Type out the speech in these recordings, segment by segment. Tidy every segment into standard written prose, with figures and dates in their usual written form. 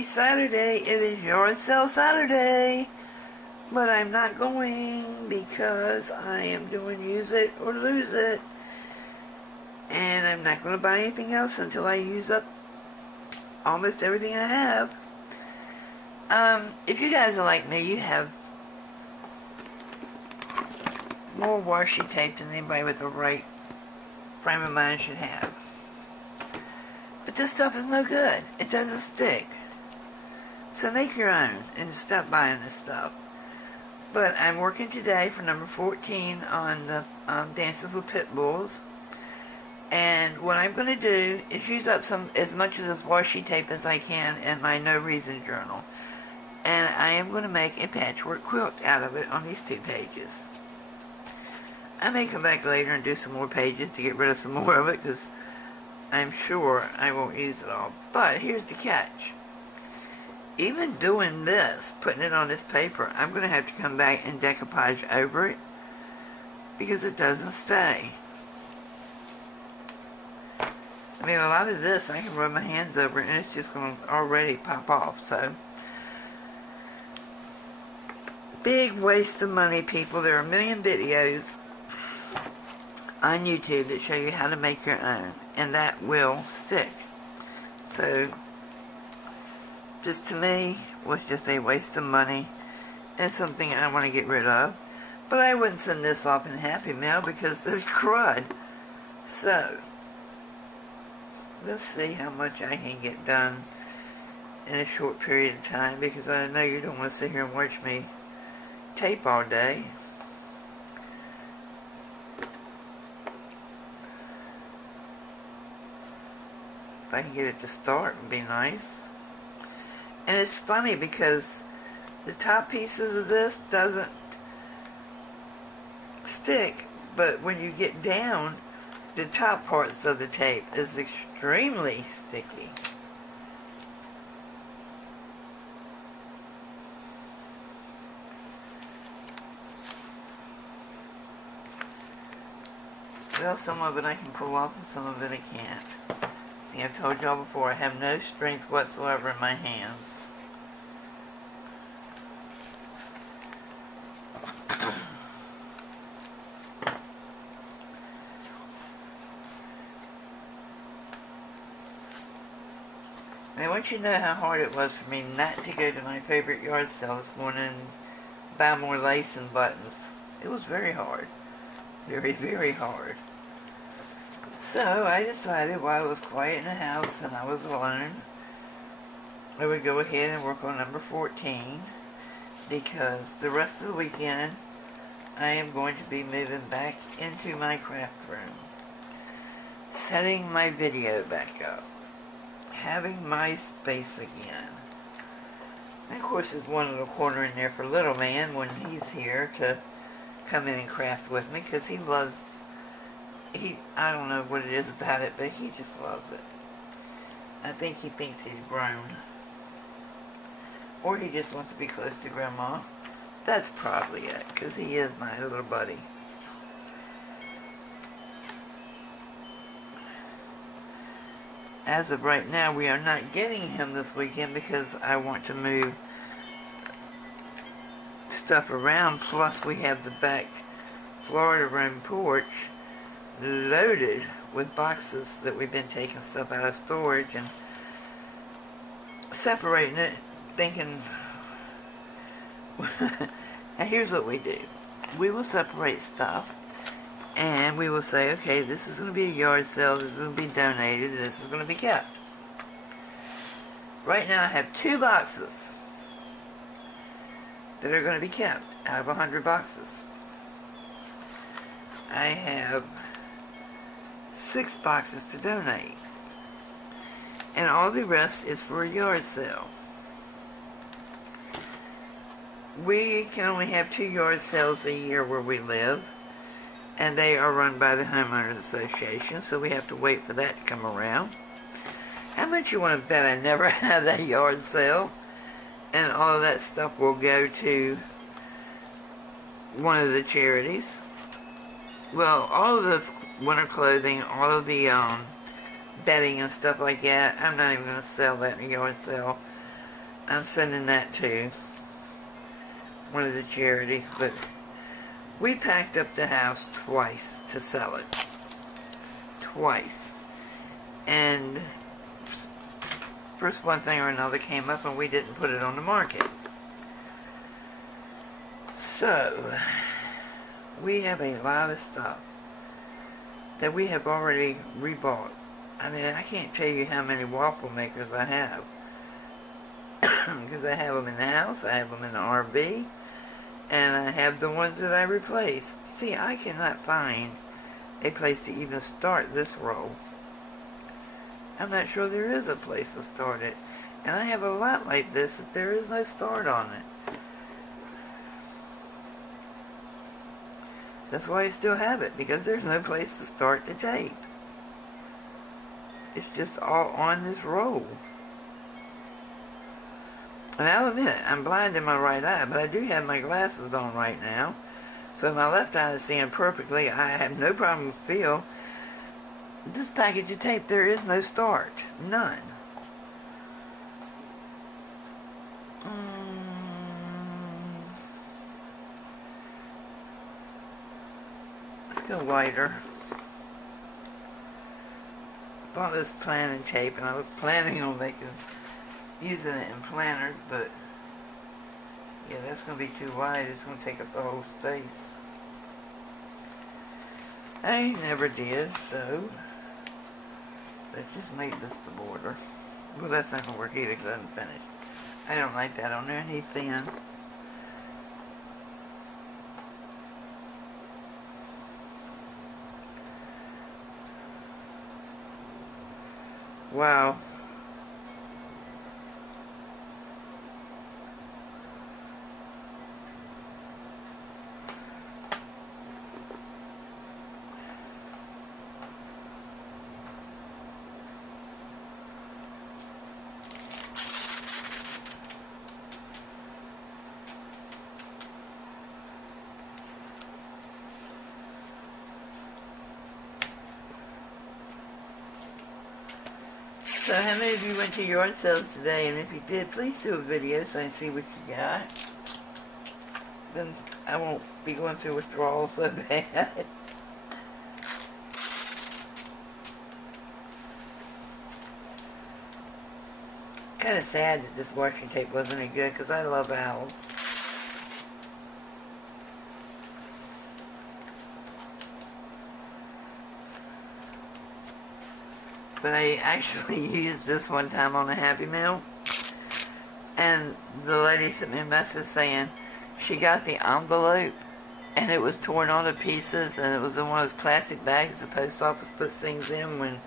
Happy Saturday. It is yard sale Saturday. But I'm not going because I am doing use it or lose it. And I'm not going to buy anything else until I use up almost everything I have. If you guys are like me, you have more washi tape than anybody with the right frame of mind should have. But this stuff is no good. It doesn't stick. So make your own and stop buying this stuff. But I'm working today for number 14 on the Dances with Pit Bulls. And what I'm going to do is use up as much of this washi tape as I can in my No Reason journal. And I am going to make a patchwork quilt out of it on these 2 pages. I may come back later and do some more pages to get rid of some more of it, because I'm sure I won't use it all. But here's the catch. Even doing this, putting it on this paper, I'm going to have to come back and decoupage over it because it doesn't stay. I mean, a lot of this, I can rub my hands over it and it's just going to already pop off. So, big waste of money, people. There are a million videos on YouTube that show you how to make your own, and that will stick. So, this to me was just a waste of money and something I want to get rid of. But I wouldn't send this off in Happy Mail because it's crud. So, let's see how much I can get done in a short period of time, because I know you don't want to sit here and watch me tape all day. If I can get it to start, it would be nice. And it's funny because the top pieces of this doesn't stick, but when you get down, the top parts of the tape is extremely sticky. Well, some of it I can pull off and some of it I can't. I think I've told y'all before, I have no strength whatsoever in my hands. I want you to know how hard it was for me not to go to my favorite yard sale this morning and buy more lace and buttons. It was very hard. Very, very hard. So I decided while I was quiet in the house and I was alone, I would go ahead and work on number 14, because the rest of the weekend I am going to be moving back into my craft room, setting my video back up, having my space again. And of course there's one little corner in there for little man when he's here to come in and craft with me, because he loves, I don't know what it is about it, but he just loves it. I think he thinks he's grown. Or he just wants to be close to Grandma. That's probably it, because he is my little buddy. As of right now, we are not getting him this weekend because I want to move stuff around. Plus, we have the back Florida room porch loaded with boxes that we've been taking stuff out of storage and separating it, thinking, now here's what we do. We will separate stuff and we will say, okay, this is going to be a yard sale, this is going to be donated, this is going to be kept. Right now I have 2 boxes that are going to be kept out of 100 boxes. I have 6 boxes to donate, and all the rest is for a yard sale. We can only have 2 yard sales a year where we live, and they are run by the Homeowners Association, so we have to wait for that to come around. How much you want to bet I never have that yard sale, and all of that stuff will go to one of the charities? Well, all of the winter clothing, all of the bedding and stuff like that, I'm not even going to sell that in a yard sale. I'm sending that to one of the charities, but we packed up the house twice to sell it. Twice. And first one thing or another came up and we didn't put it on the market. So, we have a lot of stuff that we have already rebought. I mean, I can't tell you how many waffle makers I have. Because I have them in the house, I have them in the RV, and I have the ones that I replaced. See, I cannot find a place to even start this roll. I'm not sure there is a place to start it. And I have a lot like this that there is no start on it. That's why I still have it, because there's no place to start the tape. It's just all on this roll. And I'll admit, I'm blind in my right eye, but I do have my glasses on right now. So my left eye is seeing perfectly. I have no problem with feel. This package of tape, there is no start. None. Let's go wider. Bought this planning tape, and I was planning on using it in planners, but yeah, that's going to be too wide. It's going to take up the whole space. I never did, so let's just make this the border. Well, that's not going to work either because I haven't finished. I don't like that on there. I need thin. Wow. So how many of you went to yard sales today? And if you did, please do a video so I can see what you got. Then I won't be going through withdrawals so bad. Kind of sad that this washi tape wasn't any good because I love owls. But I actually used this one time on a Happy Meal. And the lady sent me a message saying she got the envelope and it was torn all to pieces, and it was in one of those plastic bags the post office puts things in when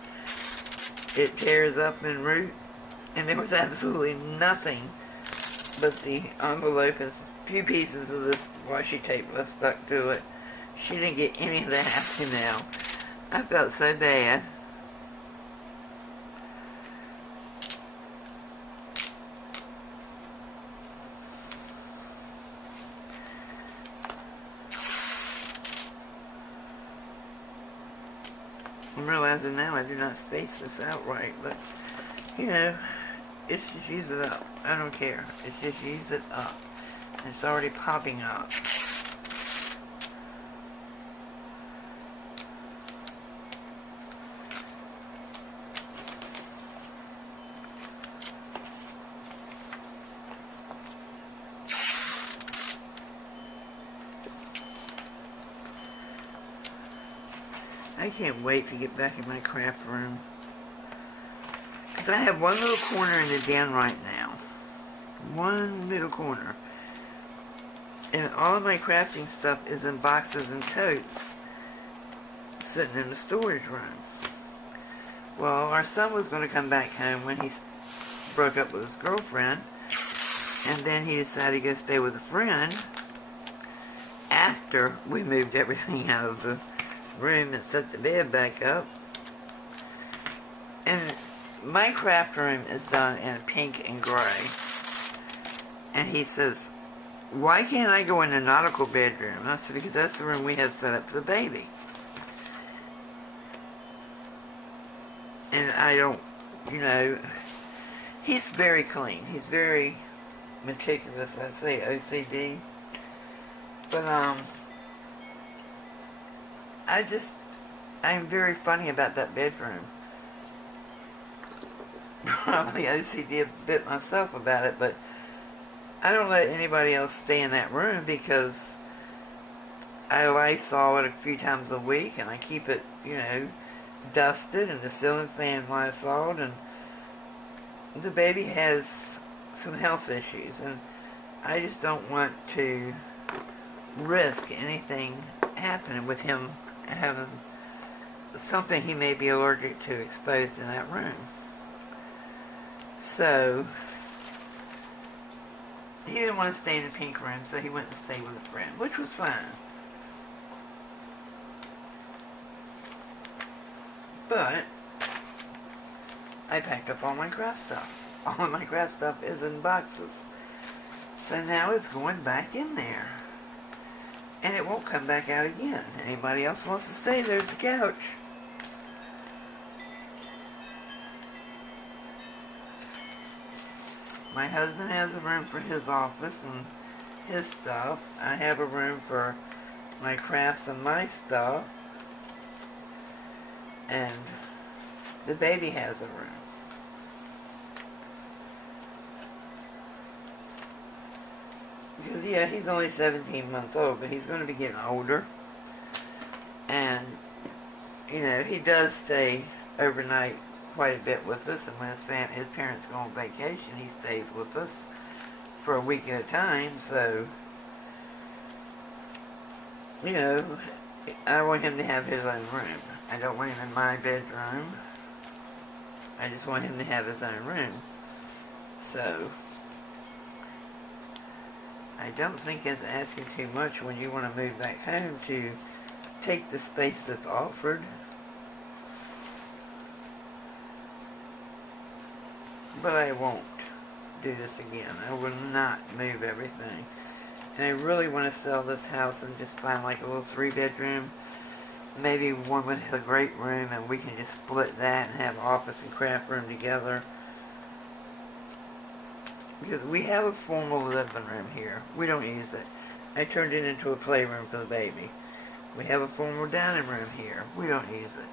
it tears up en route. And there was absolutely nothing but the envelope and a few pieces of this washi tape left stuck to it. She didn't get any of the Happy Meal. I felt so bad. I'm realizing now I do not space this out right, but, you know, it's just use it up. I don't care. It's just use it up. And it's already popping up. I can't wait to get back in my craft room. Because I have one little corner in the den right now. One little corner. And all of my crafting stuff is in boxes and totes sitting in the storage room. Well, our son was going to come back home when he broke up with his girlfriend. And then he decided to go stay with a friend after we moved everything out of the room and set the bed back up. And my craft room is done in pink and gray. And he says, why can't I go in the nautical bedroom? And I said, because that's the room we have set up for the baby. And I don't, you know, he's very clean. He's very meticulous. I say OCD. But, I'm very funny about that bedroom. Probably OCD a bit myself about it, but I don't let anybody else stay in that room because I Lysol it a few times a week, and I keep it, dusted, and the ceiling fan Lysoled, and the baby has some health issues, and I just don't want to risk anything happening with him having something he may be allergic to exposed in that room. So he didn't want to stay in the pink room, so he went to stay with a friend, which was fine. But I packed up all my craft stuff. All of my craft stuff is in boxes. So now it's going back in there. And it won't come back out again. Anybody else wants to stay, there's the couch. My husband has a room for his office and his stuff. I have a room for my crafts and my stuff. And the baby has a room. Because, yeah, he's only 17 months old, but he's going to be getting older. And, he does stay overnight quite a bit with us. And when his parents go on vacation, he stays with us for a week at a time. So, I want him to have his own room. I don't want him in my bedroom. I just want him to have his own room. So I don't think it's asking too much when you want to move back home to take the space that's offered. But I won't do this again. I will not move everything. And I really want to sell this house and just find like a little 3-bedroom, maybe one with a great room, and we can just split that and have office and craft room together. Because we have a formal living room here. We don't use it. I turned it into a playroom for the baby. We have a formal dining room here. We don't use it.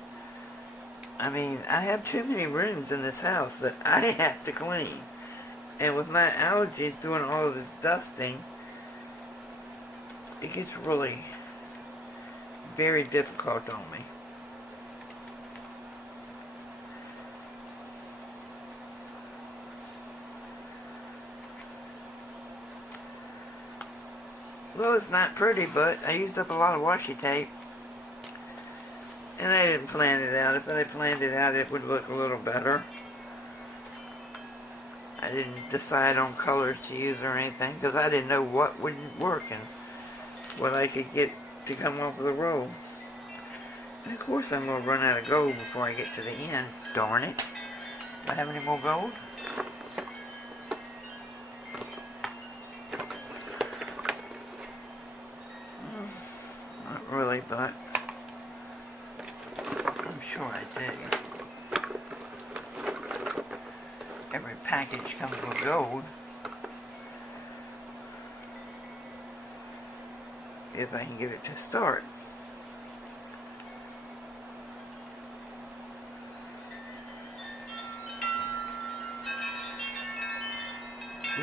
I mean, I have too many rooms in this house that I have to clean. And with my allergies doing all of this dusting, it gets really very difficult on me. Well, it's not pretty, but I used up a lot of washi tape. And I didn't plan it out. If I had planned it out, it would look a little better. I didn't decide on colors to use or anything, because I didn't know what wouldn't work and what I could get to come off of the roll. And of course I'm going to run out of gold before I get to the end. Darn it. Do I have any more gold? Not really, but I'm sure I do. Every package comes with gold. If I can get it to start.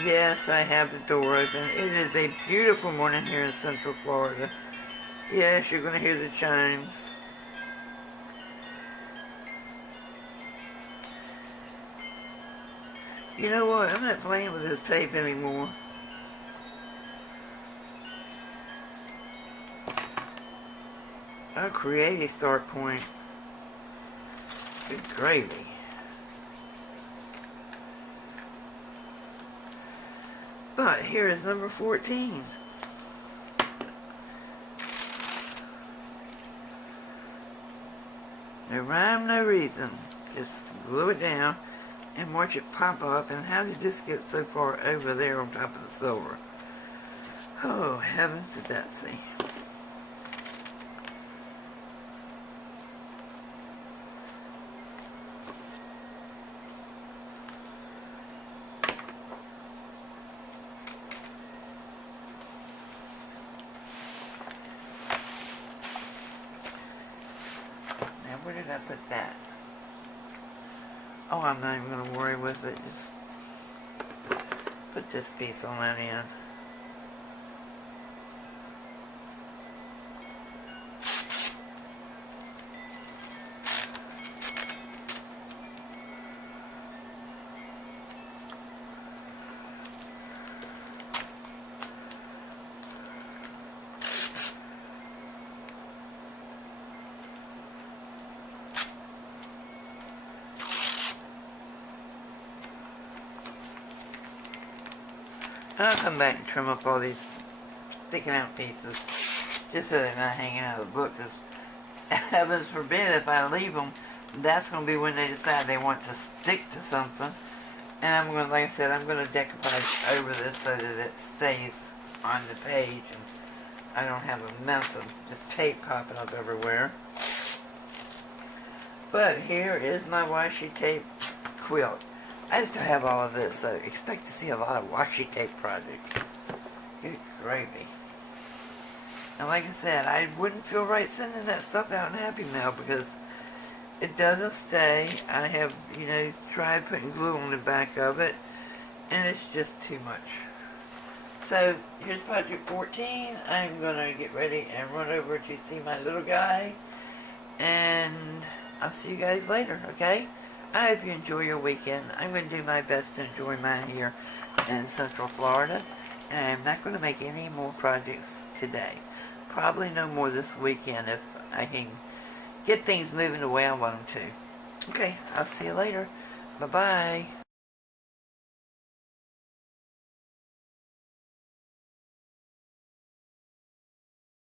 Yes, I have the door open. It is a beautiful morning here in Central Florida. Yes, you're going to hear the chimes. You know what? I'm not playing with this tape anymore. I'll create a start point. Good gravy. But here is number 14. No rhyme, no reason. Just glue it down and watch it pop up. And how did this get so far over there on top of the silver? Oh, heavens to Betsy. put that? Oh, I'm not even going to worry with it. Just put this piece on that end. And I'll come back and trim up all these sticking out pieces, just so they're not hanging out of the book, because heavens forbid if I leave them, that's going to be when they decide they want to stick to something. And I'm going to, like I said, I'm going to decoupage over this so that it stays on the page and I don't have a mess of just tape popping up everywhere. But here is my washi tape quilt. I still have all of this, so expect to see a lot of washi tape projects. Good gravy. And like I said, I wouldn't feel right sending that stuff out in Happy Mail because it doesn't stay. I have, tried putting glue on the back of it, and it's just too much. So, here's Project 14. I'm going to get ready and run over to see my little guy, and I'll see you guys later, okay? I hope you enjoy your weekend. I'm going to do my best to enjoy mine here in Central Florida. And I'm not going to make any more projects today. Probably no more this weekend if I can get things moving the way I want them to. Okay, I'll see you later. Bye-bye.